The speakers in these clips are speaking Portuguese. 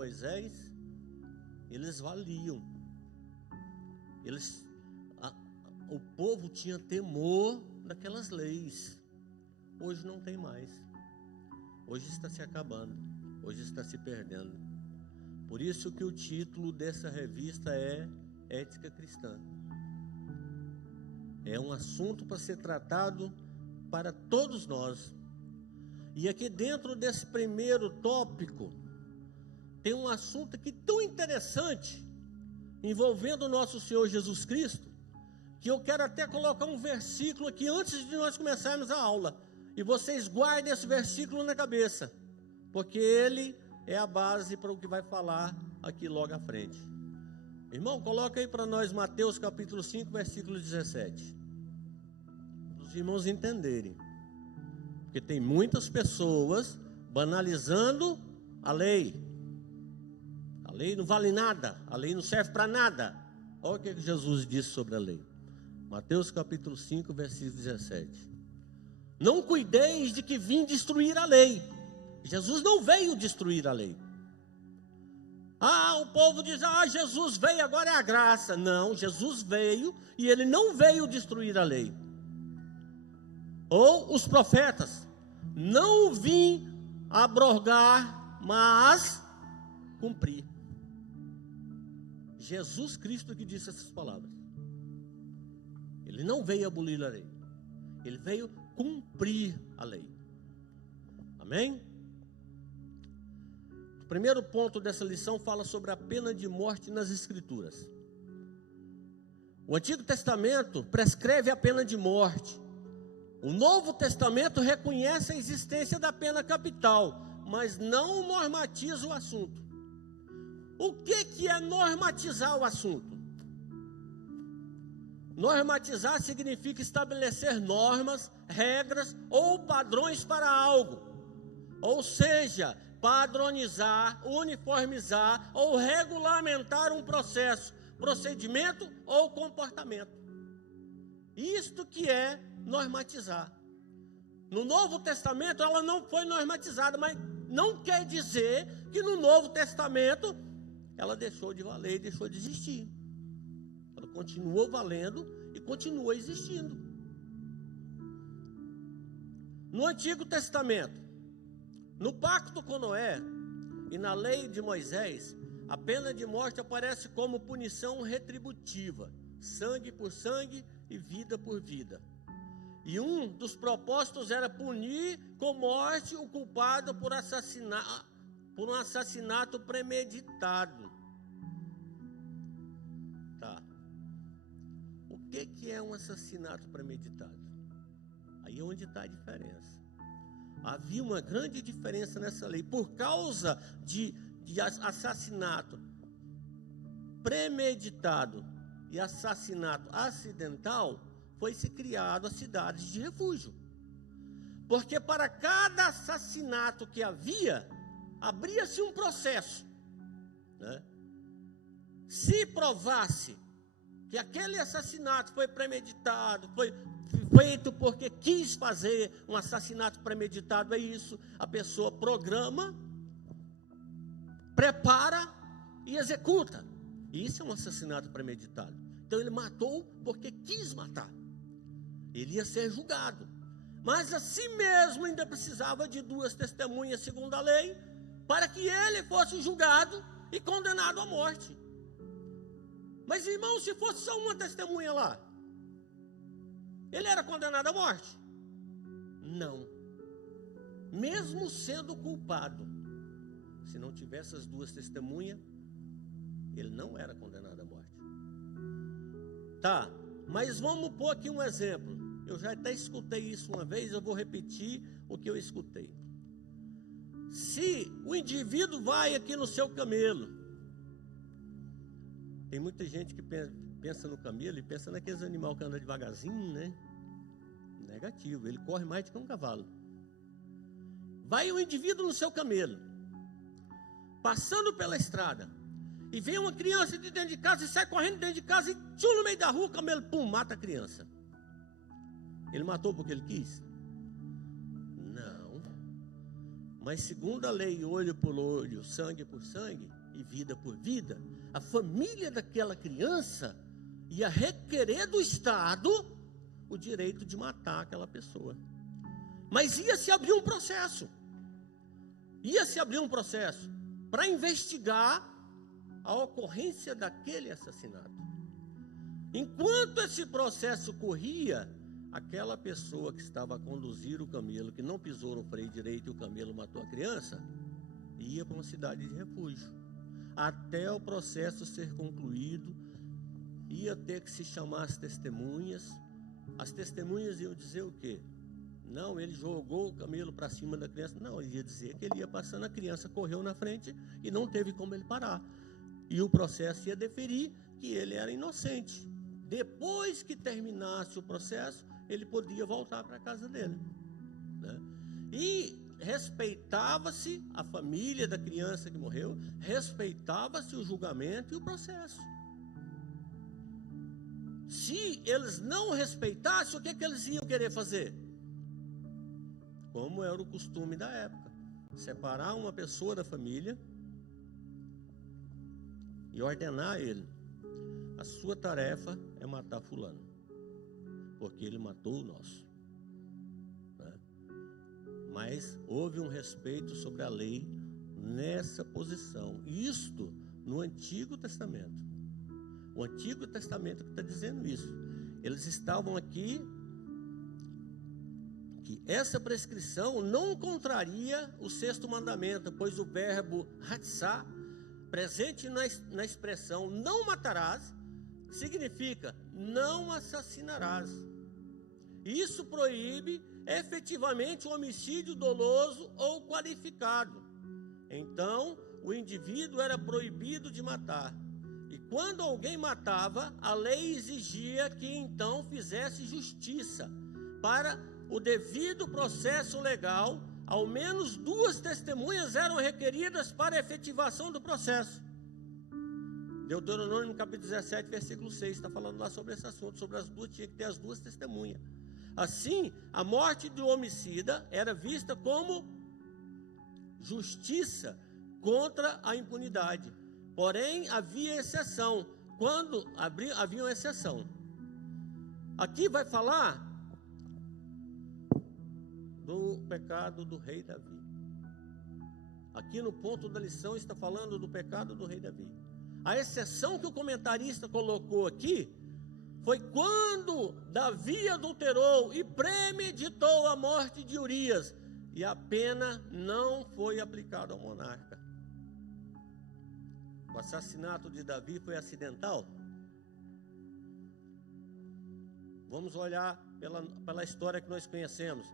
Moisés, eles valiam. O povo tinha temor daquelas leis. Hoje não tem mais. Hoje está se acabando. Hoje está se perdendo. Por isso que o título dessa revista é Ética Cristã. É um assunto para ser tratado para todos nós. E aqui dentro desse primeiro tópico, tem um assunto aqui tão interessante, envolvendo o nosso Senhor Jesus Cristo, que eu quero até colocar um versículo aqui antes de nós começarmos a aula. E vocês guardem esse versículo na cabeça, porque ele é a base para o que vai falar aqui logo à frente. Irmão, coloca aí para nós Mateus capítulo 5, versículo 17. Para os irmãos entenderem. Porque tem muitas pessoas banalizando a lei. A lei não vale nada, a lei não serve para nada. Olha o que Jesus disse sobre a lei. Mateus capítulo 5, versículo 17. Não cuideis de que vim destruir a lei. Jesus não veio destruir a lei. O povo diz, Jesus veio, agora é a graça. Não, Jesus veio e ele não veio destruir a lei. Ou os profetas, não vim abrogar, mas cumprir. Jesus Cristo que disse essas palavras. Ele não veio abolir a lei. Ele veio cumprir a lei. Amém? O primeiro ponto dessa lição fala sobre a pena de morte nas Escrituras. O Antigo Testamento prescreve a pena de morte. O Novo Testamento reconhece a existência da pena capital, mas não normatiza o assunto. O que é normatizar o assunto? Normatizar significa estabelecer normas, regras ou padrões para algo. Ou seja, padronizar, uniformizar ou regulamentar um processo, procedimento ou comportamento. Isto que é normatizar. No Novo Testamento ela não foi normatizada, mas não quer dizer que no Novo Testamento ela deixou de valer e deixou de existir. Ela continuou valendo e continua existindo. No Antigo Testamento, no pacto com Noé e na lei de Moisés, a pena de morte aparece como punição retributiva, sangue por sangue e vida por vida. E um dos propósitos era punir com morte o culpado por um assassinato premeditado. Tá. O que é um assassinato premeditado? Aí é onde está a diferença. Havia uma grande diferença nessa lei. Por causa de assassinato premeditado e assassinato acidental, foi-se criado as cidades de refúgio. Porque para cada assassinato que havia, abria-se um processo, né? Se provasse que aquele assassinato foi premeditado, foi feito porque quis fazer um assassinato premeditado, é isso, a pessoa programa, prepara e executa. Isso é um assassinato premeditado. Então ele matou porque quis matar. Ele ia ser julgado. Mas assim mesmo ainda precisava de 2 testemunhas segundo a lei, para que ele fosse julgado e condenado à morte. Mas irmão, se fosse só uma testemunha lá, ele era condenado à morte? Não. Mesmo sendo culpado, se não tivesse as 2 testemunhas, ele não era condenado à morte. Tá, mas vamos pôr aqui um exemplo. Eu já até escutei isso uma vez, eu vou repetir o que eu escutei. Se o indivíduo vai aqui no seu camelo, tem muita gente que pensa no camelo e pensa naqueles animais que andam devagarzinho, né? Negativo, ele corre mais do que um cavalo. Vai o indivíduo no seu camelo, passando pela estrada, e vem uma criança de dentro de casa e sai correndo dentro de casa e tchum, no meio da rua, o camelo, pum, mata a criança. Ele matou porque ele quis? Não. Mas segundo a lei, olho por olho, sangue por sangue e vida por vida, a família daquela criança ia requerer do Estado o direito de matar aquela pessoa. Mas ia se abrir um processo. Ia se abrir um processo para investigar a ocorrência daquele assassinato. Enquanto esse processo corria, aquela pessoa que estava a conduzir o camelo, que não pisou no freio direito e o camelo matou a criança, ia para uma cidade de refúgio. Até o processo ser concluído, ia ter que se chamar as testemunhas. As testemunhas iam dizer o quê? Não, ele jogou o camelo para cima da criança. Não, ele ia dizer que ele ia passando, a criança correu na frente e não teve como ele parar. E o processo ia deferir que ele era inocente. Depois que terminasse o processo, ele podia voltar para a casa dele, né? E respeitava-se a família da criança que morreu, respeitava-se o julgamento e o processo. Se eles não respeitassem, o que eles iam querer fazer? Como era o costume da época, separar uma pessoa da família e ordenar a ele: a sua tarefa é matar fulano, porque ele matou o nosso, né? Mas houve um respeito sobre a lei nessa posição. Isto no Antigo Testamento. O Antigo Testamento que está dizendo isso. Eles estavam aqui, que essa prescrição não contraria o 6º mandamento, pois o verbo hatzá, presente na expressão não matarás, significa não assassinarás. Isso proíbe efetivamente o homicídio doloso ou qualificado. Então, o indivíduo era proibido de matar. E quando alguém matava, a lei exigia que então fizesse justiça. Para o devido processo legal, ao menos 2 testemunhas eram requeridas para a efetivação do processo. Deuteronômio capítulo 17, versículo 6, está falando lá sobre esse assunto, sobre as duas, tinha que ter as 2 testemunhas. Assim, a morte do homicida era vista como justiça contra a impunidade. Porém, havia exceção. Quando havia uma exceção. Aqui vai falar do pecado do rei Davi. Aqui no ponto da lição está falando do pecado do rei Davi. A exceção que o comentarista colocou aqui foi quando Davi adulterou e premeditou a morte de Urias, e a pena não foi aplicada ao monarca. O assassinato de Davi foi acidental? Vamos olhar pela história que nós conhecemos.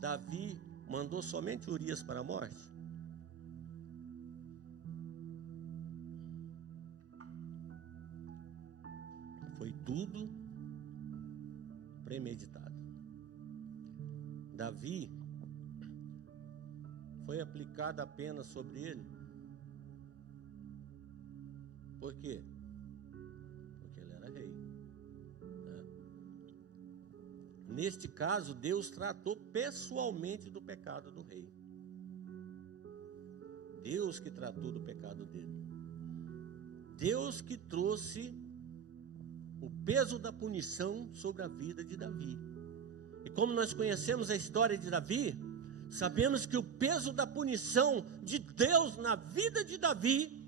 Davi mandou somente Urias para a morte? Foi tudo premeditado. Davi, foi aplicada a pena sobre ele. Por quê? Porque ele era rei, né? Neste caso, Deus tratou pessoalmente do pecado do rei. Deus que tratou do pecado dele. Deus que trouxe o peso da punição sobre a vida de Davi. E como nós conhecemos a história de Davi, sabemos que o peso da punição de Deus na vida de Davi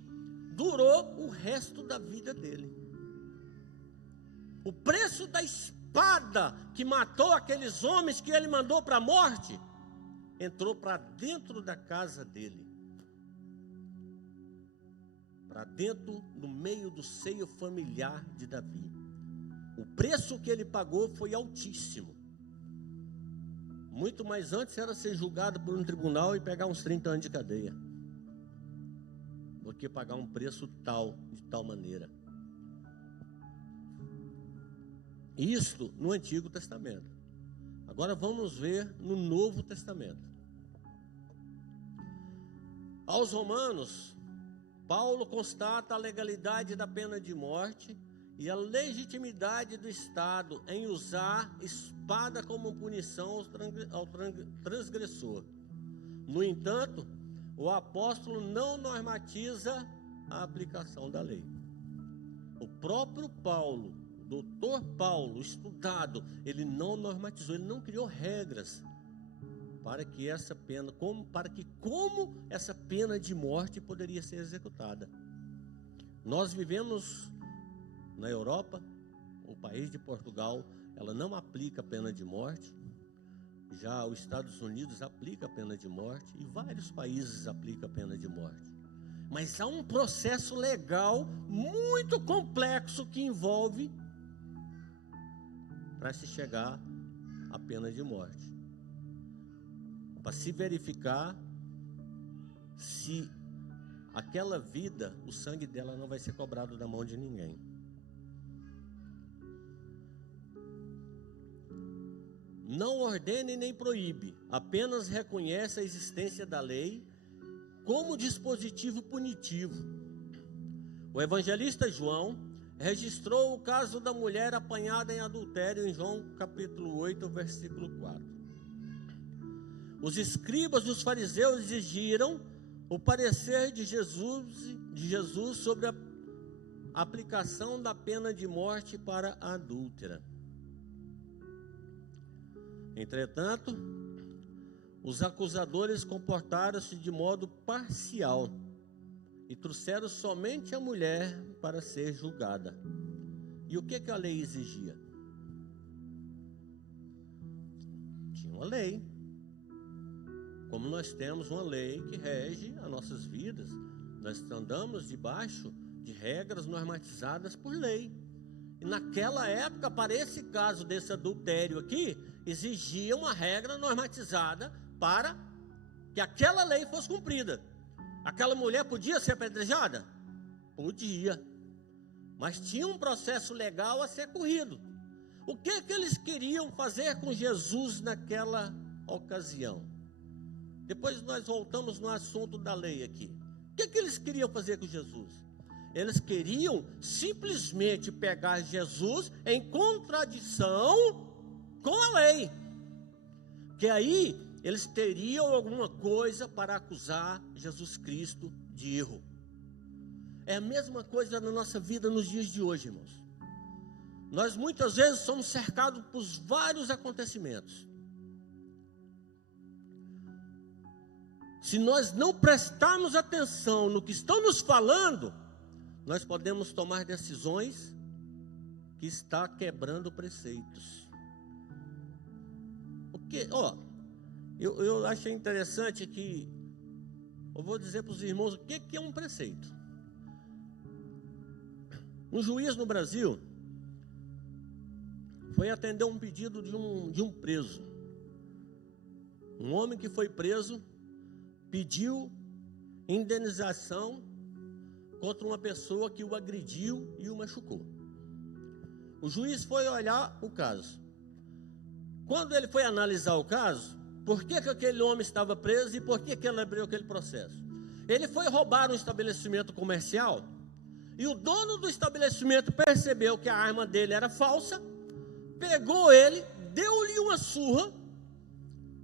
durou o resto da vida dele. O preço da espada que matou aqueles homens que ele mandou para a morte, entrou para dentro da casa dele, para dentro, no meio do seio familiar de Davi. O preço que ele pagou foi altíssimo. Muito mais antes era ser julgado por um tribunal e pegar uns 30 anos de cadeia, do que pagar um preço de tal maneira. Isto no Antigo Testamento. Agora vamos ver no Novo Testamento. Aos Romanos, Paulo constata a legalidade da pena de morte e a legitimidade do Estado em usar espada como punição ao transgressor. No entanto, o apóstolo não normatiza a aplicação da lei. O próprio Paulo, o doutor Paulo, estudado, ele não normatizou, ele não criou regras para que essa pena, como essa pena de morte poderia ser executada. Nós vivemos na Europa, o país de Portugal, ela não aplica a pena de morte. Já os Estados Unidos aplica a pena de morte e vários países aplicam a pena de morte. Mas há um processo legal muito complexo que envolve para se chegar à pena de morte. Para se verificar se aquela vida, o sangue dela não vai ser cobrado da mão de ninguém. Não ordene nem proíbe, apenas reconhece a existência da lei como dispositivo punitivo. O evangelista João registrou o caso da mulher apanhada em adultério em João capítulo 8, versículo 4. Os escribas e os fariseus exigiram o parecer de Jesus sobre a aplicação da pena de morte para a adúltera. Entretanto, os acusadores comportaram-se de modo parcial e trouxeram somente a mulher para ser julgada. E o que a lei exigia? Tinha uma lei. Como nós temos uma lei que rege as nossas vidas, nós andamos debaixo de regras normatizadas por lei. E naquela época, para esse caso desse adultério aqui, exigia uma regra normatizada para que aquela lei fosse cumprida. Aquela mulher podia ser apedrejada? Podia. Mas tinha um processo legal a ser corrido. O que eles queriam fazer com Jesus naquela ocasião? Depois nós voltamos no assunto da lei aqui. O que eles queriam fazer com Jesus? Eles queriam simplesmente pegar Jesus em contradição com a lei. Que aí eles teriam alguma coisa para acusar Jesus Cristo de erro. É a mesma coisa na nossa vida nos dias de hoje, irmãos. Nós muitas vezes somos cercados por vários acontecimentos. Se nós não prestarmos atenção no que estão nos falando, nós podemos tomar decisões que está quebrando preceitos. Porque, eu achei interessante que, eu vou dizer para os irmãos o que é um preceito. Um juiz no Brasil foi atender um pedido de um preso. Um homem que foi preso pediu indenização contra uma pessoa que o agrediu e o machucou. O juiz foi olhar o caso. Quando ele foi analisar o caso, por que aquele homem estava preso e por que ele abriu aquele processo? Ele foi roubar um estabelecimento comercial e o dono do estabelecimento percebeu que a arma dele era falsa, pegou ele, deu-lhe uma surra,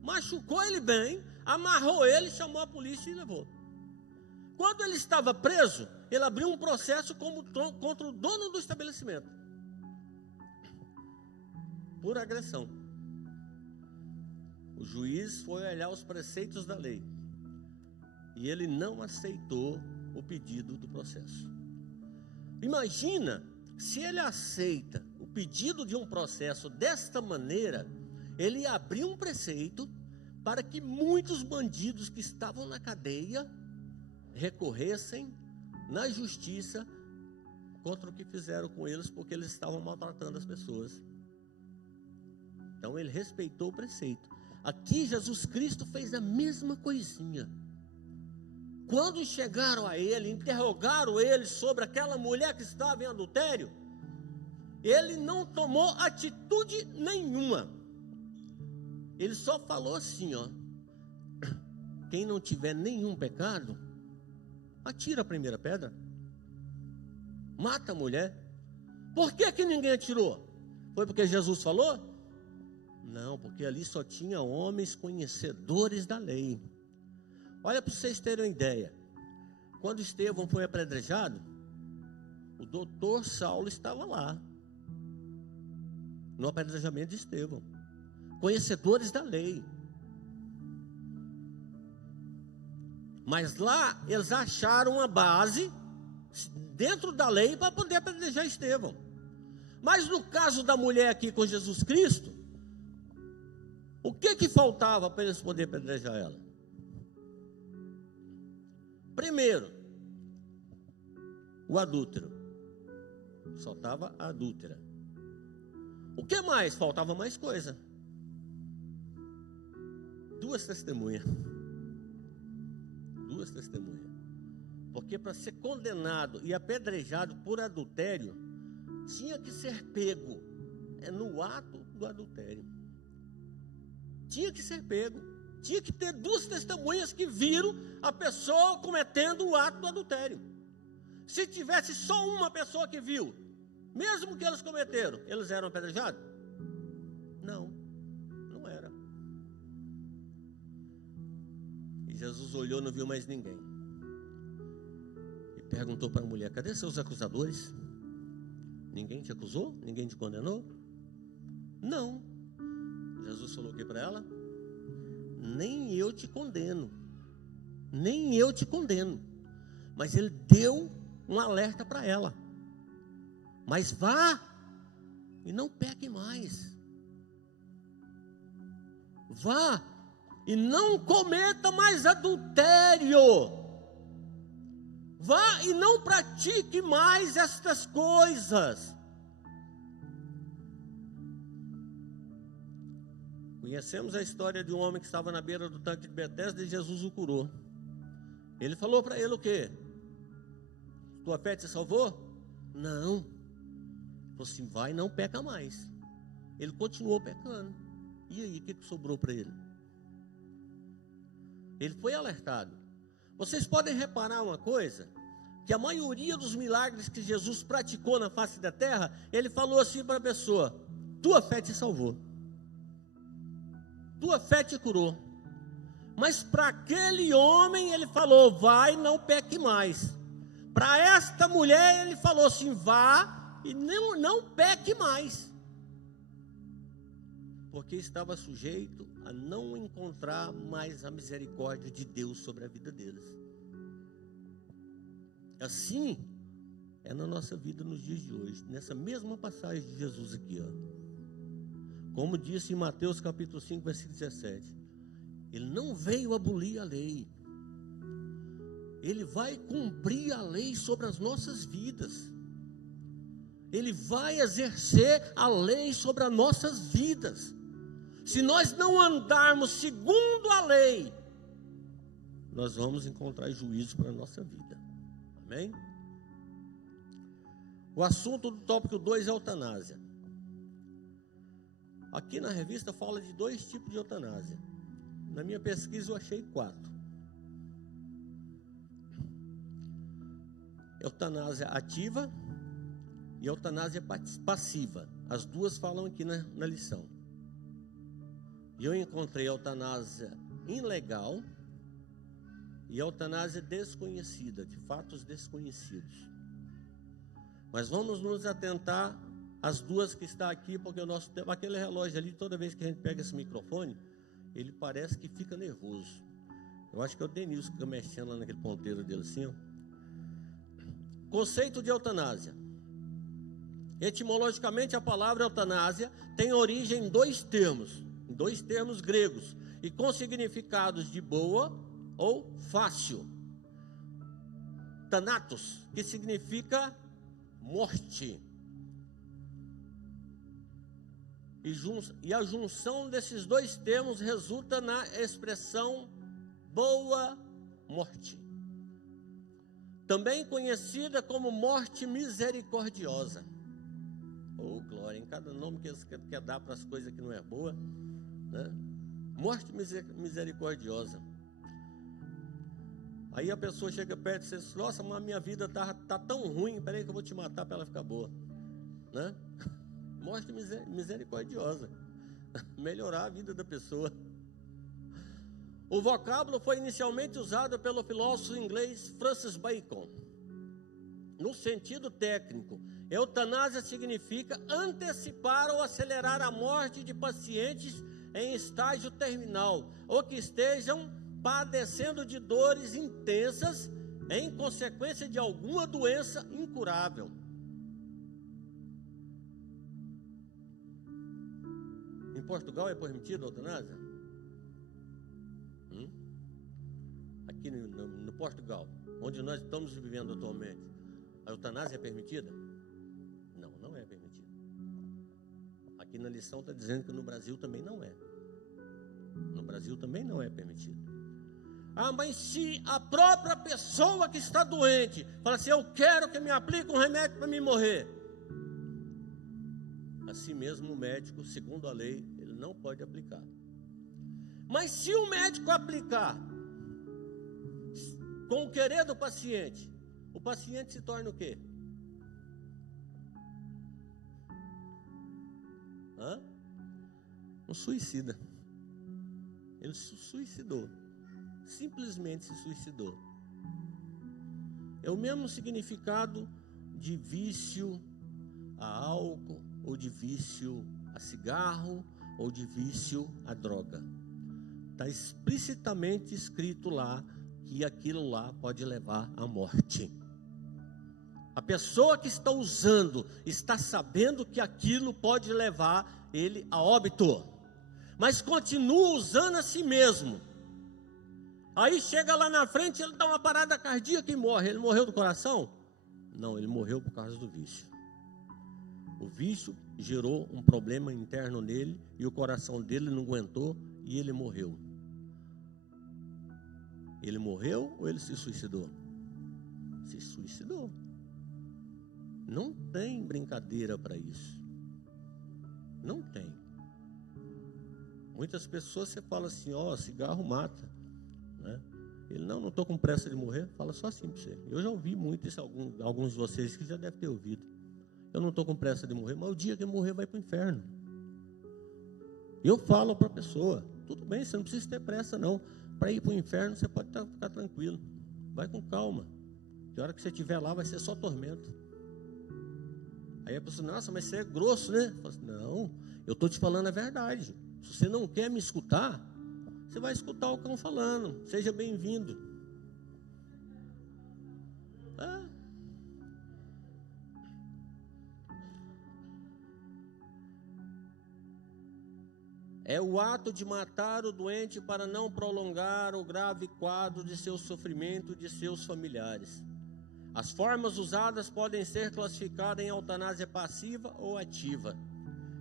machucou ele bem, amarrou ele, chamou a polícia e levou. Quando ele estava preso, ele abriu um processo contra o dono do estabelecimento por agressão. O juiz foi olhar os preceitos da lei e ele não aceitou o pedido do processo. Imagina se ele aceita o pedido de um processo desta maneira, ele abriu um preceito para que muitos bandidos que estavam na cadeia recorressem na justiça contra o que fizeram com eles, porque eles estavam maltratando as pessoas. Então ele respeitou o preceito. Aqui Jesus Cristo fez a mesma coisinha. Quando chegaram a ele, interrogaram ele sobre aquela mulher que estava em adultério, ele não tomou atitude nenhuma. Ele só falou assim, quem não tiver nenhum pecado, atira a primeira pedra. Mata a mulher. Por que ninguém atirou? Foi porque Jesus falou? Não, porque ali só tinha homens conhecedores da lei. Olha para vocês terem uma ideia. Quando Estevão foi apedrejado, o doutor Saulo estava lá, no apedrejamento de Estevão. Conhecedores da lei. Mas lá eles acharam uma base dentro da lei para poder apedrejar Estevão. Mas no caso da mulher aqui com Jesus Cristo, o que faltava para eles poderem apedrejar ela? Primeiro, o adúltero. Só estava a adúltera. O que mais? Faltava mais coisa. 2 testemunhas. 2 testemunhas. Porque para ser condenado e apedrejado por adultério, tinha que ser pego no ato do adultério. Tinha que ser pego. Tinha que ter 2 testemunhas que viram a pessoa cometendo o ato do adultério. Se tivesse só uma pessoa que viu, mesmo que eles cometeram, eles eram apedrejados? Não, não era. E Jesus olhou e não viu mais ninguém. E perguntou para a mulher: cadê seus acusadores? Ninguém te acusou? Ninguém te condenou? Não. Jesus falou o que para ela? Nem eu te condeno. Nem eu te condeno. Mas ele deu um alerta para ela. Mas vá e não peque mais. Vá e não cometa mais adultério. Vá e não pratique mais estas coisas. Conhecemos a história de um homem que estava na beira do tanque de Betesda e Jesus o curou. Ele falou para ele o quê? Tua fé te salvou? Não. Ele falou assim: vai e não peca mais. Ele continuou pecando. E aí, o que sobrou para ele? Ele foi alertado. Vocês podem reparar uma coisa, que a maioria dos milagres que Jesus praticou na face da terra, ele falou assim para a pessoa: tua fé te salvou. Tua fé te curou. Mas para aquele homem ele falou: vai, não peque mais. Para esta mulher ele falou assim: vá e não peque mais. Porque estava sujeito a não encontrar mais a misericórdia de Deus sobre a vida deles. Assim é na nossa vida nos dias de hoje, nessa mesma passagem de Jesus aqui, ó. Como disse em Mateus capítulo 5, versículo 17, ele não veio abolir a lei, ele vai cumprir a lei sobre as nossas vidas, ele vai exercer a lei sobre as nossas vidas. Se nós não andarmos segundo a lei, nós vamos encontrar juízo para a nossa vida. Amém? O assunto do tópico 2 é eutanásia. Aqui na revista fala de 2 tipos de eutanásia. Na minha pesquisa eu achei 4. Eutanásia ativa e eutanásia passiva. As duas falam aqui na lição. E eu encontrei eutanásia ilegal e eutanásia desconhecida, de fatos desconhecidos. Mas vamos nos atentar às duas que está aqui, porque o nosso tempo, aquele relógio ali, toda vez que a gente pega esse microfone, ele parece que fica nervoso. Eu acho que é o Denilson que fica mexendo lá naquele ponteiro dele assim, ó. Conceito de eutanásia. Etimologicamente, a palavra eutanásia tem origem em 2 termos gregos, e com significados de boa ou fácil. Thanatos, que significa morte. E a junção desses 2 termos resulta na expressão boa morte. Também conhecida como morte misericordiosa. Oh, glória, em cada nome que eles querem dar para as coisas que não é boa, né? Morte misericordiosa. Aí a pessoa chega perto e diz: nossa, mas a minha vida tá tão ruim, peraí que eu vou te matar para ela ficar boa, né? Morte misericordiosa. Melhorar a vida da pessoa. O vocábulo foi inicialmente usado pelo filósofo inglês Francis Bacon. No sentido técnico, eutanásia significa antecipar ou acelerar a morte de pacientes em estágio terminal ou que estejam padecendo de dores intensas em consequência de alguma doença incurável. Em Portugal é permitido a eutanásia? Aqui no Portugal, onde nós estamos vivendo atualmente, a eutanásia é permitida? Não, não é permitida. Aqui na lição está dizendo que no Brasil também não é. No Brasil também não é permitido. Mas se a própria pessoa que está doente fala assim, eu quero que me aplique um remédio para me morrer, assim mesmo o médico, segundo a lei, ele não pode aplicar. Mas se o médico aplicar com o querer do paciente, o paciente se torna o quê? Um suicida. Ele se suicidou. Simplesmente se suicidou. É o mesmo significado de vício a álcool, ou de vício a cigarro, ou de vício a droga. Está explicitamente escrito lá que aquilo lá pode levar à morte. A pessoa que está usando está sabendo que aquilo pode levar ele a óbito, mas continua usando a si mesmo. Aí chega lá na frente, ele dá uma parada cardíaca e morre. Ele morreu do coração? Não, ele morreu por causa do vício. O vício gerou um problema interno nele e o coração dele não aguentou e ele morreu. Ele morreu ou ele se suicidou? Se suicidou. Não tem brincadeira para isso. Não tem. Muitas pessoas você fala assim, cigarro mata, né? Ele, não estou com pressa de morrer. Fala só assim para você. Eu já ouvi muito isso, alguns de vocês que já devem ter ouvido. Eu não estou com pressa de morrer, mas o dia que eu morrer vai para o inferno. E eu falo para a pessoa, tudo bem, você não precisa ter pressa não. Para ir para o inferno você pode ficar tranquilo. Vai com calma. Que hora que você estiver lá vai ser só tormento. Aí a pessoa, nossa, mas você é grosso, né? Eu falo assim, não, eu estou te falando a verdade. Se você não quer me escutar, você vai escutar o que eu estou falando. Seja bem-vindo. É o ato de matar o doente para não prolongar o grave quadro de seu sofrimento e de seus familiares. As formas usadas podem ser classificadas em eutanásia passiva ou ativa.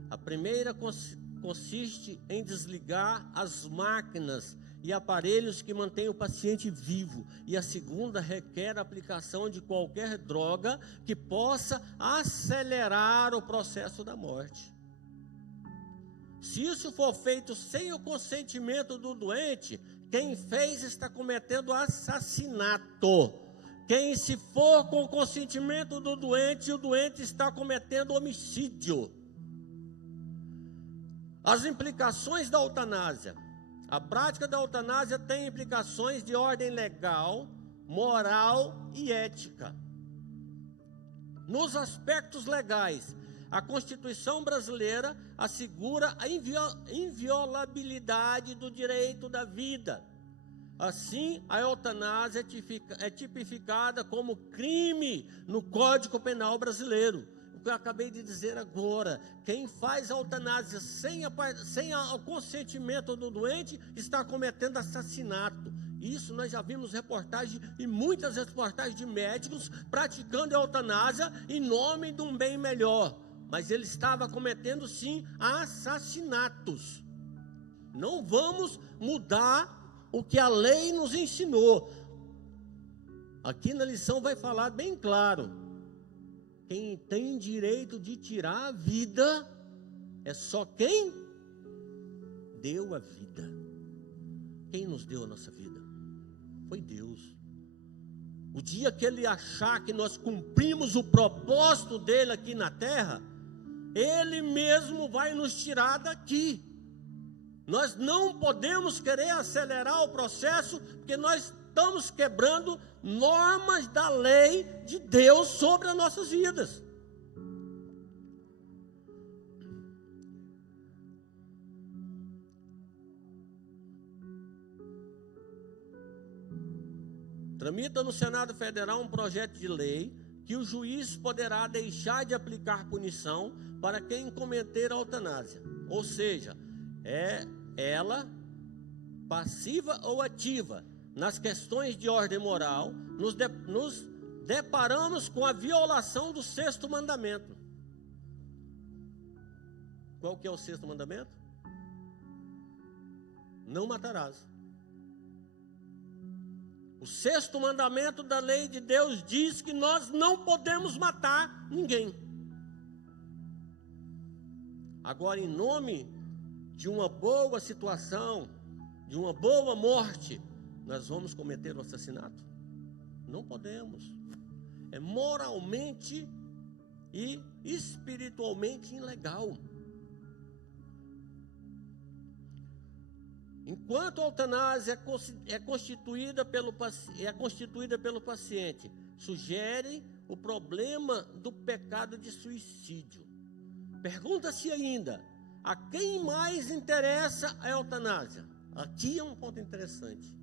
A primeira consiste em desligar as máquinas e aparelhos que mantêm o paciente vivo, e a segunda requer a aplicação de qualquer droga que possa acelerar o processo da morte. Se isso for feito sem o consentimento do doente, quem fez está cometendo assassinato. Quem se for com o consentimento do doente, o doente está cometendo homicídio. As implicações da eutanásia. A prática da eutanásia tem implicações de ordem legal, moral e ética. Nos aspectos legais, a Constituição brasileira assegura a inviolabilidade do direito da vida. Assim, a eutanásia é tipificada como crime no Código Penal brasileiro. O que eu acabei de dizer agora, quem faz a eutanásia sem o consentimento do doente está cometendo assassinato. Isso nós já vimos reportagens e muitas reportagens de médicos praticando a eutanásia em nome de um bem melhor. Mas ele estava cometendo sim assassinatos. Não vamos mudar o que a lei nos ensinou. Aqui na lição vai falar bem claro. Quem tem direito de tirar a vida é só quem deu a vida. Quem nos deu a nossa vida? Foi Deus. O dia que Ele achar que nós cumprimos o propósito dEle aqui na terra, Ele mesmo vai nos tirar daqui. Nós não podemos querer acelerar o processo, porque nós estamos quebrando normas da lei de Deus sobre as nossas vidas. Tramita no Senado Federal um projeto de lei que o juiz poderá deixar de aplicar punição para quem cometer a eutanásia. Ou seja, é ela, passiva ou ativa, nas questões de ordem moral, nos deparamos com a violação do 6º mandamento. Qual que é o 6º mandamento? Não matarás. O 6º mandamento da lei de Deus diz que nós não podemos matar ninguém. Agora, em nome de uma boa situação, de uma boa morte, nós vamos cometer o assassinato? Não podemos. É moralmente e espiritualmente ilegal. Enquanto a eutanásia é constituída pelo paciente, sugere o problema do pecado de suicídio. Pergunta-se ainda, a quem mais interessa a eutanásia? Aqui é um ponto interessante.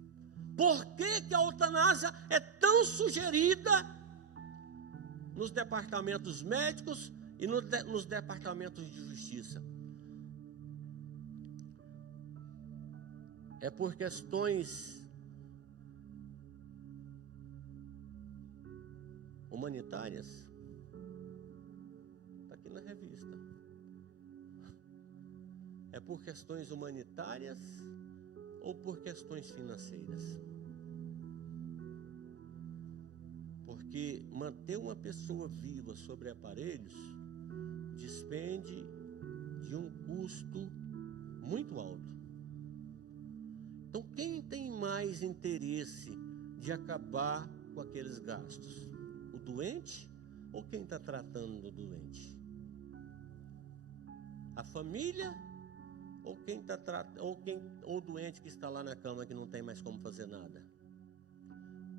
Por que a eutanásia é tão sugerida nos departamentos médicos e nos departamentos de justiça? É por questões humanitárias? Está aqui na revista. É por questões humanitárias ou por questões financeiras? Porque manter uma pessoa viva sobre aparelhos despende de um custo muito alto. Então, quem tem mais interesse de acabar com aqueles gastos? O doente ou quem está tratando do doente? A família ou quem está ou o doente que está lá na cama que não tem mais como fazer nada?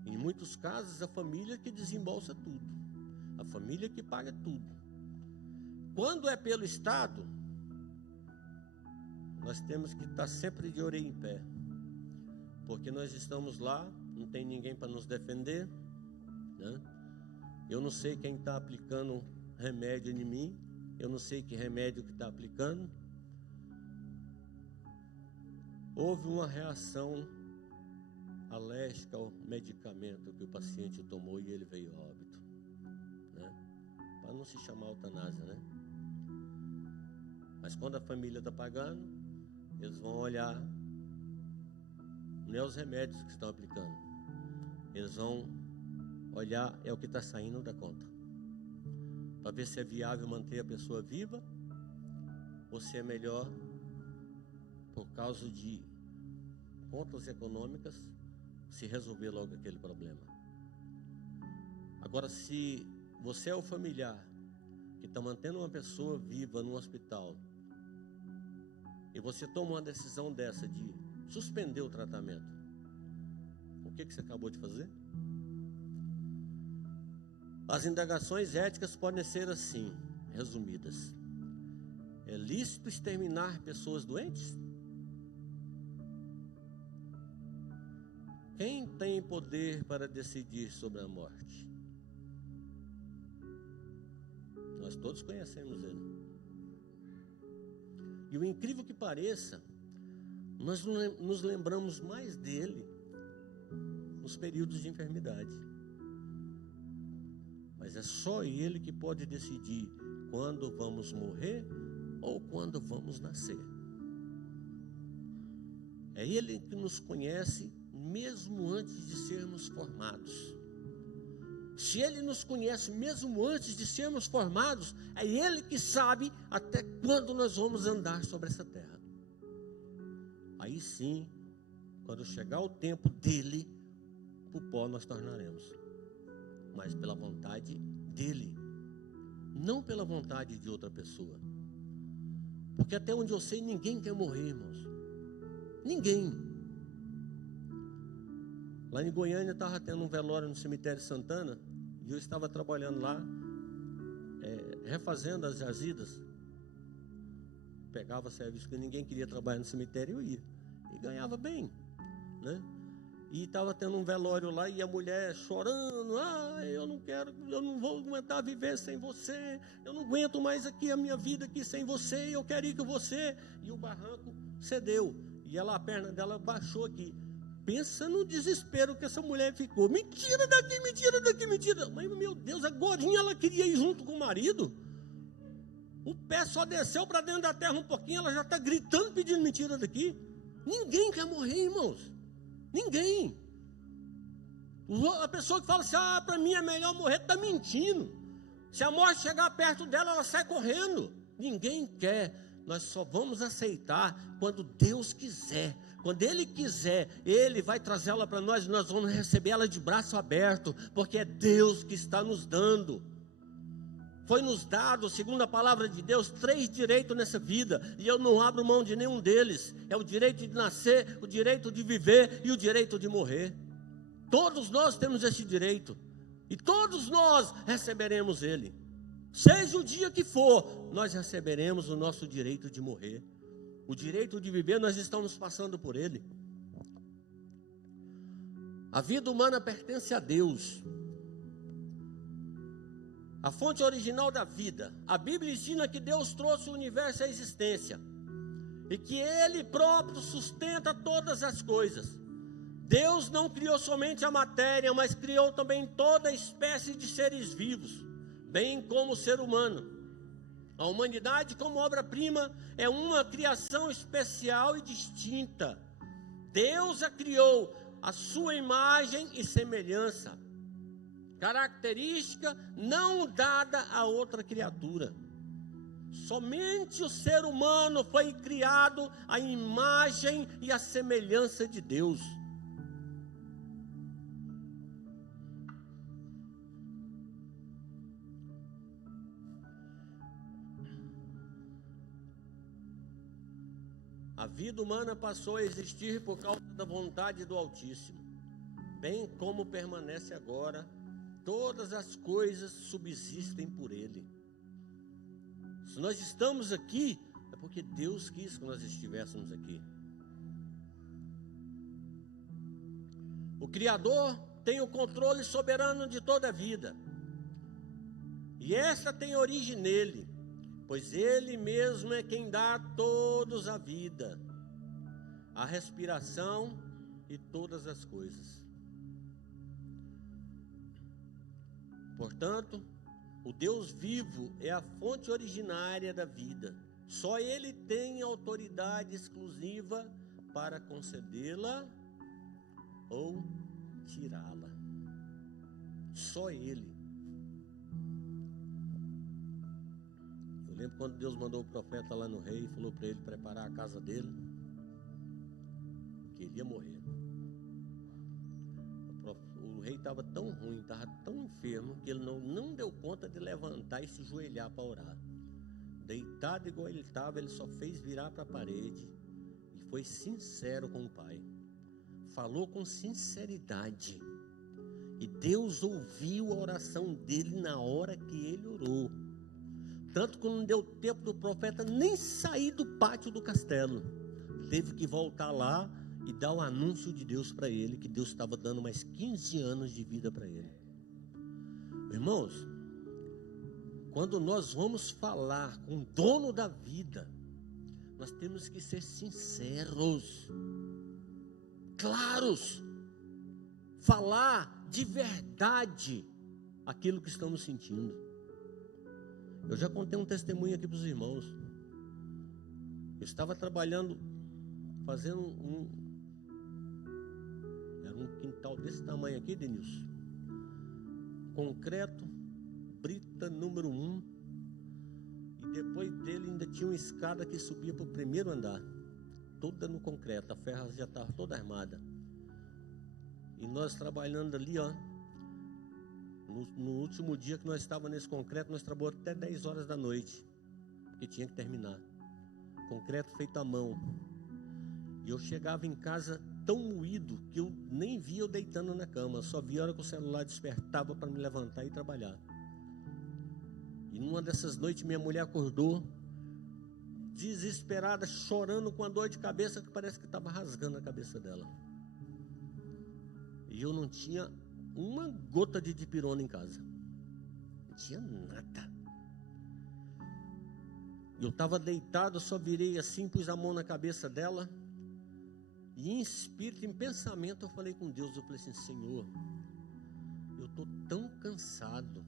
Em muitos casos, a família que desembolsa tudo, a família que paga tudo. Quando é pelo Estado, nós temos que estar sempre de orelha em pé. Porque nós estamos lá, não tem ninguém para nos defender, né? Eu não sei quem está aplicando remédio em mim, eu não sei que remédio que está aplicando. Houve uma reação alérgica ao medicamento que o paciente tomou e ele veio a óbito, né? Para não se chamar eutanásia, né? Mas quando a família está pagando, eles vão olhar. Não é os remédios que estão aplicando. Eles vão olhar, é o que está saindo da conta. Para ver se é viável manter a pessoa viva ou se é melhor, por causa de contas econômicas, se resolver logo aquele problema. Agora, se você é o familiar que está mantendo uma pessoa viva no hospital e você toma uma decisão dessa de suspender o tratamento, o que você acabou de fazer? As indagações éticas podem ser assim, resumidas. É lícito exterminar pessoas doentes? Quem tem poder para decidir sobre a morte? Nós todos conhecemos ele. E o incrível que pareça, nós nos lembramos mais dele nos períodos de enfermidade. Mas é só ele que pode decidir quando vamos morrer ou quando vamos nascer. É ele que nos conhece mesmo antes de sermos formados. Se ele nos conhece mesmo antes de sermos formados, é ele que sabe até quando nós vamos andar sobre essa terra. Aí sim, quando chegar o tempo dele, o pó nós tornaremos. Mas pela vontade dele, não pela vontade de outra pessoa. Porque até onde eu sei, ninguém quer morrer, irmãos. Ninguém. Lá em Goiânia estava tendo um velório no cemitério Santana, e eu estava trabalhando lá, refazendo as jazidas. Pegava serviço, porque ninguém queria trabalhar no cemitério, eu ia. E ganhava bem, né? E estava tendo um velório lá, e a mulher chorando: eu não quero, eu não vou aguentar viver sem você, eu não aguento mais aqui a minha vida aqui sem você, eu quero ir com você. E o barranco cedeu, e a perna dela baixou aqui. Pensa no desespero que essa mulher ficou: me tira daqui, me tira daqui, me tira. Mas, meu Deus, agorinha ela queria ir junto com o marido. O pé só desceu para dentro da terra um pouquinho, ela já está gritando, pedindo: me tira daqui. Ninguém quer morrer, irmãos. Ninguém. A pessoa que fala assim: para mim é melhor morrer, está mentindo. Se a morte chegar perto dela, ela sai correndo. Ninguém quer. Nós só vamos aceitar quando Deus quiser. Quando Ele quiser, Ele vai trazer ela para nós, e nós vamos receber ela de braço aberto, porque é Deus que está nos dando. Foi nos dado, segundo a palavra de Deus, 3 direitos nessa vida, e eu não abro mão de nenhum deles. É o direito de nascer, o direito de viver e o direito de morrer. Todos nós temos esse direito, e todos nós receberemos ele. Seja o dia que for, nós receberemos o nosso direito de morrer. O direito de viver, nós estamos passando por ele. A vida humana pertence a Deus, a fonte original da vida. A Bíblia ensina que Deus trouxe o universo à existência e que Ele próprio sustenta todas as coisas. Deus não criou somente a matéria, mas criou também toda espécie de seres vivos, bem como o ser humano. A humanidade, como obra-prima, é uma criação especial e distinta. Deus a criou à sua imagem e semelhança, característica não dada a outra criatura. Somente o ser humano foi criado à imagem e à semelhança de Deus. A vida humana passou a existir por causa da vontade do Altíssimo, bem como permanece agora. Todas as coisas subsistem por Ele. Se nós estamos aqui, é porque Deus quis que nós estivéssemos aqui. O Criador tem o controle soberano de toda a vida, e esta tem origem nele, pois Ele mesmo é quem dá a todos a vida, a respiração e todas as coisas. Portanto, o Deus vivo é a fonte originária da vida. Só Ele tem autoridade exclusiva para concedê-la ou tirá-la. Só Ele. Eu lembro quando Deus mandou o profeta lá no rei e falou para ele preparar a casa dele, que ele ia morrer. O rei estava tão ruim, estava tão enfermo, que ele não deu conta de levantar e se ajoelhar para orar. Deitado igual ele estava, ele só fez virar para a parede e foi sincero com o Pai. Falou com sinceridade. E Deus ouviu a oração dele na hora que ele orou. Tanto que não deu tempo do profeta nem sair do pátio do castelo. Teve que voltar lá e dar o anúncio de Deus para ele, que Deus estava dando mais 15 anos de vida para ele. Irmãos, quando nós vamos falar com o dono da vida, nós temos que ser sinceros, claros, falar de verdade aquilo que estamos sentindo. Eu já contei um testemunho aqui para os irmãos. Eu estava trabalhando, fazendo era um quintal desse tamanho aqui, Denilson, concreto, brita número 1, e depois dele ainda tinha uma escada que subia para o primeiro andar, toda no concreto, a ferro já estava toda armada, e nós trabalhando ali, no último dia que nós estávamos nesse concreto, nós trabalhamos até 10 horas da noite, porque tinha que terminar, concreto feito à mão. E eu chegava em casa tão moído que eu nem via eu deitando na cama, só via a hora que o celular despertava para me levantar e trabalhar. E numa dessas noites minha mulher acordou, desesperada, chorando com a dor de cabeça que parece que estava rasgando a cabeça dela. E eu não tinha uma gota de dipirona em casa. Não tinha nada. Eu estava deitado, eu só virei assim, pus a mão na cabeça dela. E em espírito, em pensamento, eu falei com Deus. Eu falei assim: Senhor, eu estou tão cansado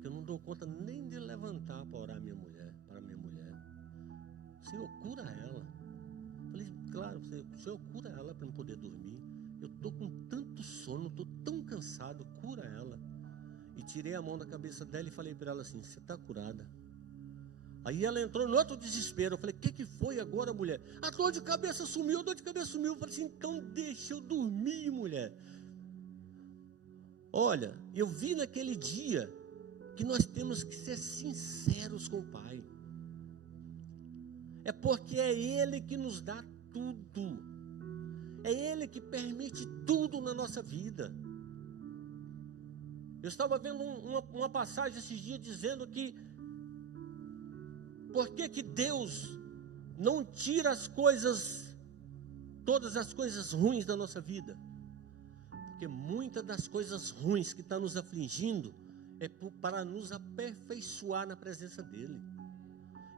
que eu não dou conta nem de levantar para orar para minha mulher. Senhor, cura ela. Eu falei: claro, Senhor, cura ela para eu poder dormir. Eu estou com tanto sono, estou tão cansado, cura ela. E tirei a mão da cabeça dela e falei para ela assim: você está curada. Aí ela entrou no outro desespero. Eu falei: o que foi agora, mulher? A dor de cabeça sumiu, a dor de cabeça sumiu. Eu falei assim: então deixa eu dormir, mulher. Olha, eu vi naquele dia que nós temos que ser sinceros com o Pai. É porque é Ele que nos dá tudo. É Ele que permite tudo na nossa vida. Eu estava vendo uma passagem esses dias dizendo que por que Deus não tira todas as coisas ruins da nossa vida? Porque muitas das coisas ruins que estão nos afligindo é para nos aperfeiçoar na presença dEle.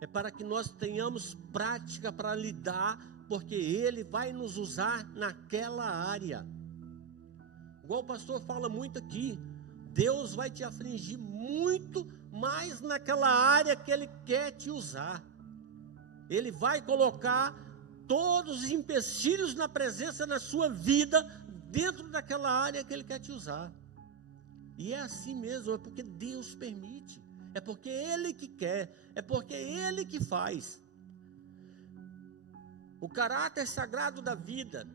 É para que nós tenhamos prática para lidar, porque Ele vai nos usar naquela área. Igual o pastor fala muito aqui, Deus vai te afligir muito mais naquela área que Ele quer te usar. Ele vai colocar todos os empecilhos na presença na sua vida, dentro daquela área que Ele quer te usar. E é assim mesmo, é porque Deus permite, é porque Ele que quer, é porque Ele que faz. O caráter sagrado da vida,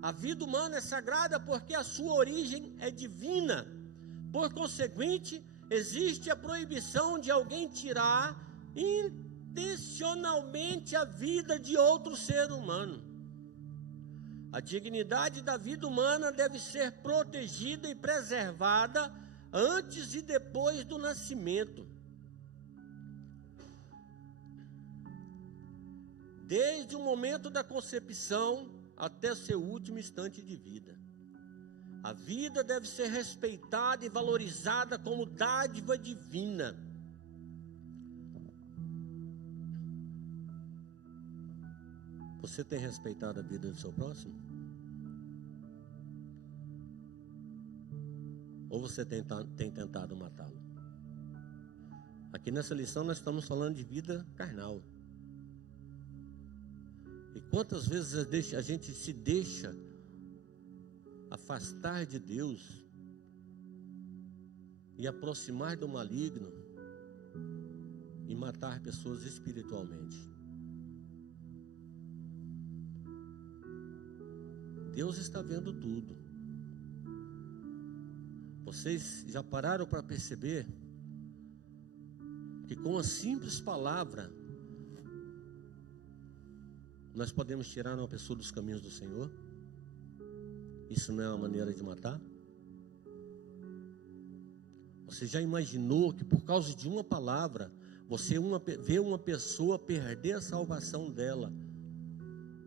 a vida humana é sagrada porque a sua origem é divina. Por conseguinte, existe a proibição de alguém tirar intencionalmente a vida de outro ser humano. A dignidade da vida humana deve ser protegida e preservada antes e depois do nascimento. Desde o momento da concepção até seu último instante de vida. A vida deve ser respeitada e valorizada como dádiva divina. Você tem respeitado a vida do seu próximo? Ou você tem tentado matá-lo? Aqui nessa lição nós estamos falando de vida carnal. E quantas vezes a gente se deixa afastar de Deus e aproximar do maligno e matar pessoas espiritualmente. Deus está vendo tudo. Vocês já pararam para perceber que com a simples palavra nós podemos tirar uma pessoa dos caminhos do Senhor? Isso não é uma maneira de matar? Você já imaginou que por causa de uma palavra, você vê uma pessoa perder a salvação dela,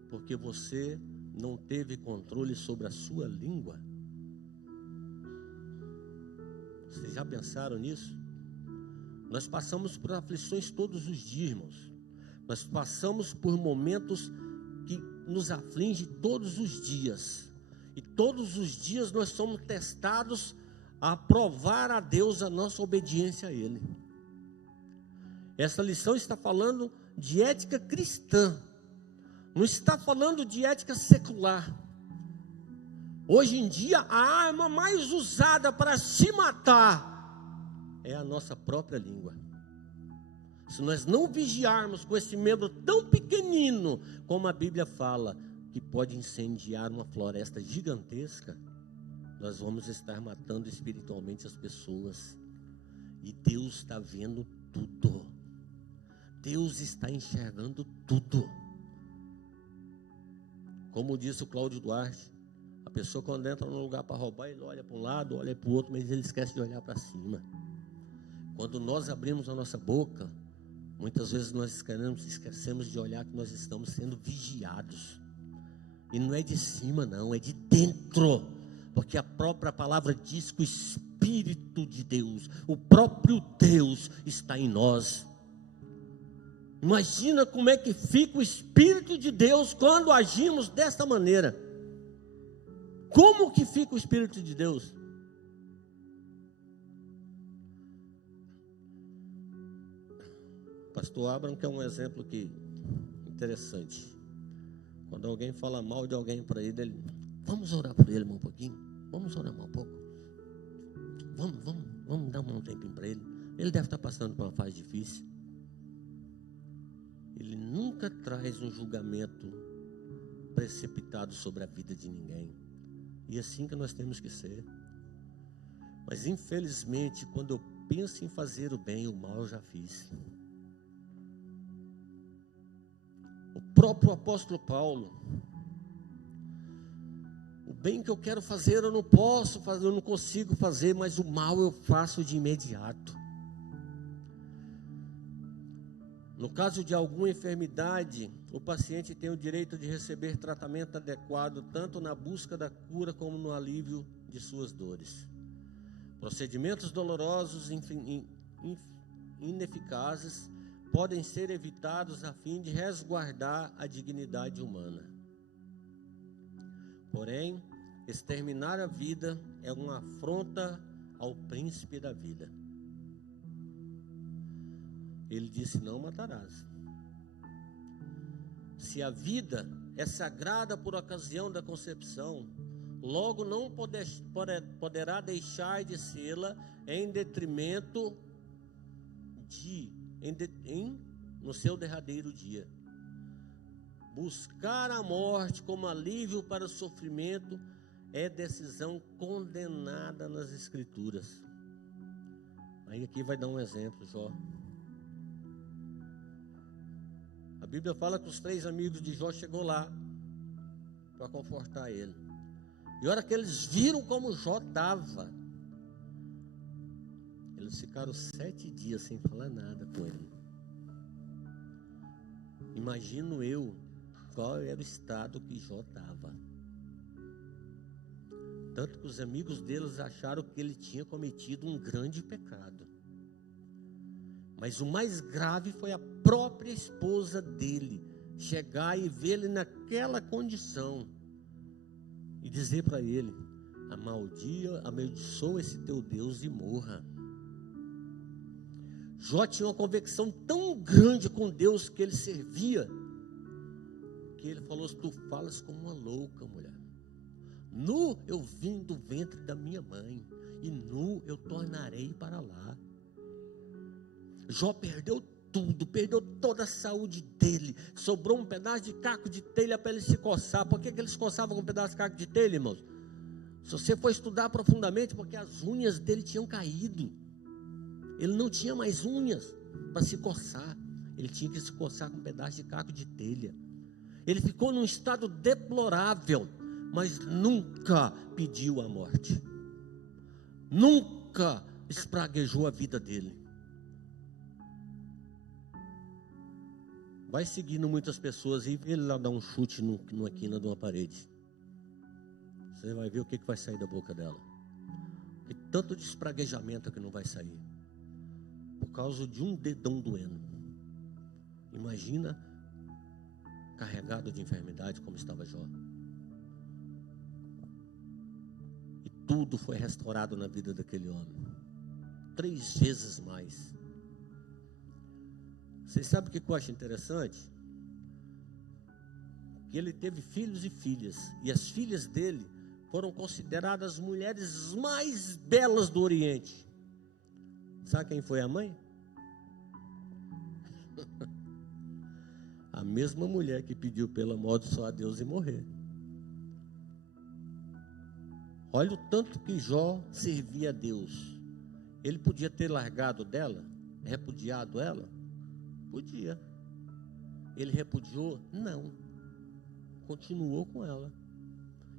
porque você não teve controle sobre a sua língua? Vocês já pensaram nisso? Nós passamos por aflições todos os dias, irmãos. Nós passamos por momentos que nos afligem todos os dias. E todos os dias nós somos testados a provar a Deus a nossa obediência a Ele. Essa lição está falando de ética cristã, não está falando de ética secular. Hoje em dia, a arma mais usada para se matar é a nossa própria língua. Se nós não vigiarmos com esse membro tão pequenino, como a Bíblia fala, que pode incendiar uma floresta gigantesca, nós vamos estar matando espiritualmente as pessoas. E Deus está vendo tudo. Deus está enxergando tudo. Como disse o Cláudio Duarte, a pessoa quando entra num lugar para roubar, ele olha para um lado, olha para o outro, mas ele esquece de olhar para cima. Quando nós abrimos a nossa boca, muitas vezes nós esquecemos de olhar que nós estamos sendo vigiados. E não é de cima não, é de dentro. Porque a própria palavra diz que o Espírito de Deus, o próprio Deus está em nós. Imagina como é que fica o Espírito de Deus quando agimos desta maneira. Como que fica o Espírito de Deus? Pastor Abraham, que é um exemplo interessante. Quando alguém fala mal de alguém para ele, vamos orar por ele um pouquinho? Vamos orar um pouco? Vamos dar um tempinho para ele. Ele deve estar passando por uma fase difícil. Ele nunca traz um julgamento precipitado sobre a vida de ninguém. E é assim que nós temos que ser. Mas infelizmente, quando eu penso em fazer o bem, o mal eu já fiz. O próprio apóstolo Paulo, o bem que eu quero fazer eu não posso fazer, eu não consigo fazer, mas o mal eu faço de imediato. No caso de alguma enfermidade, o paciente tem o direito de receber tratamento adequado, tanto na busca da cura como no alívio de suas dores. Procedimentos dolorosos e ineficazes podem ser evitados a fim de resguardar a dignidade humana. Porém, exterminar a vida é uma afronta ao príncipe da vida. Ele disse: não matarás. Se a vida é sagrada por ocasião da concepção, logo não poderá deixar de sê-la em detrimento no seu derradeiro dia. Buscar a morte como alívio para o sofrimento é decisão condenada nas Escrituras. Aí aqui vai dar um exemplo, Jó. A Bíblia fala que os 3 amigos de Jó chegou lá para confortar ele. E a hora que eles viram como Jó estava, eles ficaram 7 dias sem falar nada com ele. Imagino eu qual era o estado que Jó estava. Tanto que os amigos deles acharam que ele tinha cometido um grande pecado. Mas o mais grave foi a própria esposa dele chegar e ver ele naquela condição e dizer para ele: amaldiçoa esse teu Deus e morra. Jó tinha uma convicção tão grande com Deus que ele servia, que ele falou: tu falas como uma louca, mulher. Nu eu vim do ventre da minha mãe, e nu eu tornarei para lá. Jó perdeu tudo, perdeu toda a saúde dele. Sobrou um pedaço de caco de telha para ele se coçar. Por que ele se coçava com um pedaço de caco de telha, irmãos? Se você for estudar profundamente, porque as unhas dele tinham caído. Ele não tinha mais unhas para se coçar. Ele tinha que se coçar com um pedaço de caco de telha. Ele ficou num estado deplorável, mas nunca pediu a morte. Nunca espraguejou a vida dele. Vai seguindo muitas pessoas e ele lá dá um chute numa quina de uma parede. Você vai ver o que vai sair da boca dela. E tanto de espraguejamento que não vai sair. Por causa de um dedão doendo. Imagina carregado de enfermidade como estava Jó. E tudo foi restaurado na vida daquele homem. 3 vezes mais. Vocês sabem o que eu acho interessante? Que ele teve filhos e filhas. E as filhas dele foram consideradas as mulheres mais belas do Oriente. Sabe quem foi a mãe? A mesma mulher que pediu pelo amor só a Deus e morrer. Olha o tanto que Jó servia a Deus. Ele podia ter largado dela, repudiado ela? Podia. Ele repudiou? Não. continuou com ela.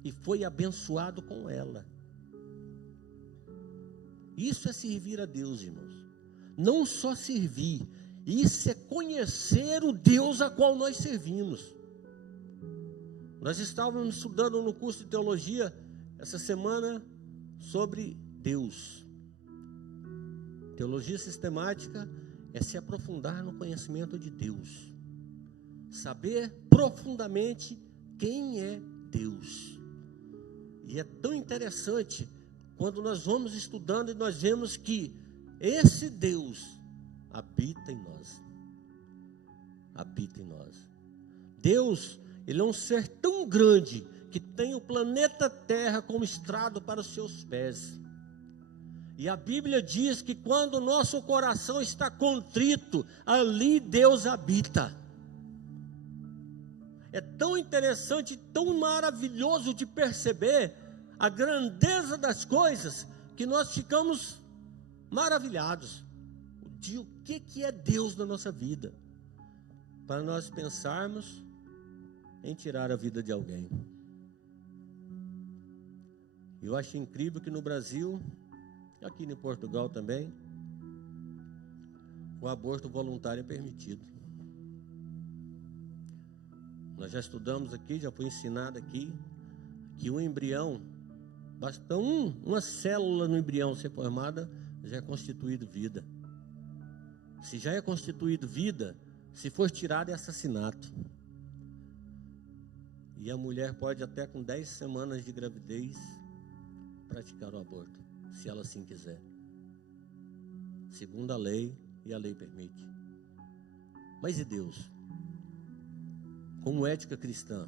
E foi abençoado com ela. Isso é servir a Deus, irmãos. Não só servir, isso é conhecer o Deus a qual nós servimos. Nós estávamos estudando no curso de teologia essa semana sobre Deus. Teologia sistemática é se aprofundar no conhecimento de Deus. Saber profundamente quem é Deus. E é tão interessante quando nós vamos estudando e nós vemos que esse Deus habita em nós. Habita em nós. Deus, Ele é um ser tão grande que tem o planeta Terra como estrado para os seus pés. E a Bíblia diz que quando o nosso coração está contrito, ali Deus habita. É tão interessante, tão maravilhoso de perceber a grandeza das coisas, que nós ficamos maravilhados de o que é Deus na nossa vida, para nós pensarmos em tirar a vida de alguém. Eu acho incrível que no Brasil, e aqui em Portugal também, o aborto voluntário é permitido. Nós já estudamos aqui, já foi ensinado aqui, que o embrião, basta uma célula no embrião ser formada, já é constituído vida. Se já é constituído vida, se for tirado é assassinato. E a mulher pode até com 10 semanas de gravidez praticar o aborto, se ela assim quiser. Segundo a lei, e a lei permite. Mas e Deus? Como ética cristã?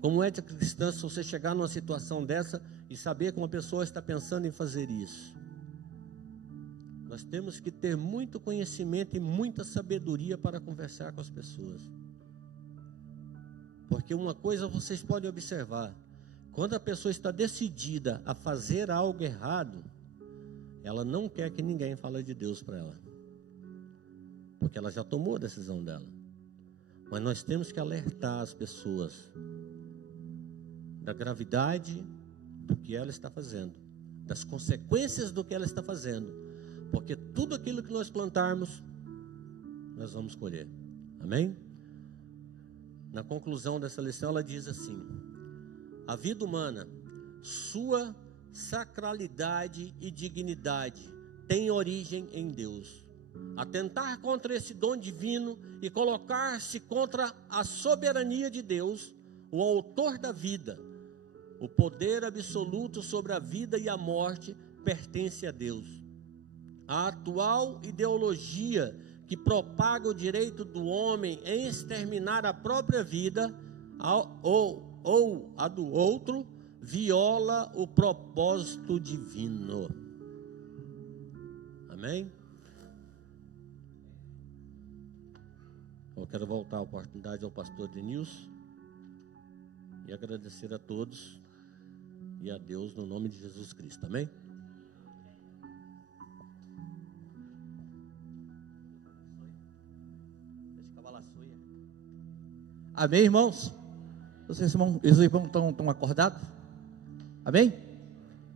Como ética cristã, se você chegar numa situação dessa e saber que uma pessoa está pensando em fazer isso, nós temos que ter muito conhecimento e muita sabedoria para conversar com as pessoas. Porque uma coisa vocês podem observar: quando a pessoa está decidida a fazer algo errado, ela não quer que ninguém fale de Deus para ela, porque ela já tomou a decisão dela. Mas nós temos que alertar as pessoas da gravidade do que ela está fazendo, das consequências do que ela está fazendo, porque tudo aquilo que nós plantarmos, nós vamos colher. Amém? Na conclusão dessa lição, ela diz assim: a vida humana, sua sacralidade e dignidade tem origem em Deus. Atentar contra esse dom divino e colocar-se contra a soberania de Deus, o autor da vida, o poder absoluto sobre a vida e a morte, pertence a Deus. A atual ideologia que propaga o direito do homem em exterminar a própria vida ou a do outro, viola o propósito divino. Amém? Eu quero voltar a oportunidade ao pastor Denilson e agradecer a todos e a Deus no nome de Jesus Cristo. Amém? Amém, irmãos? Os irmãos estão acordados? Amém?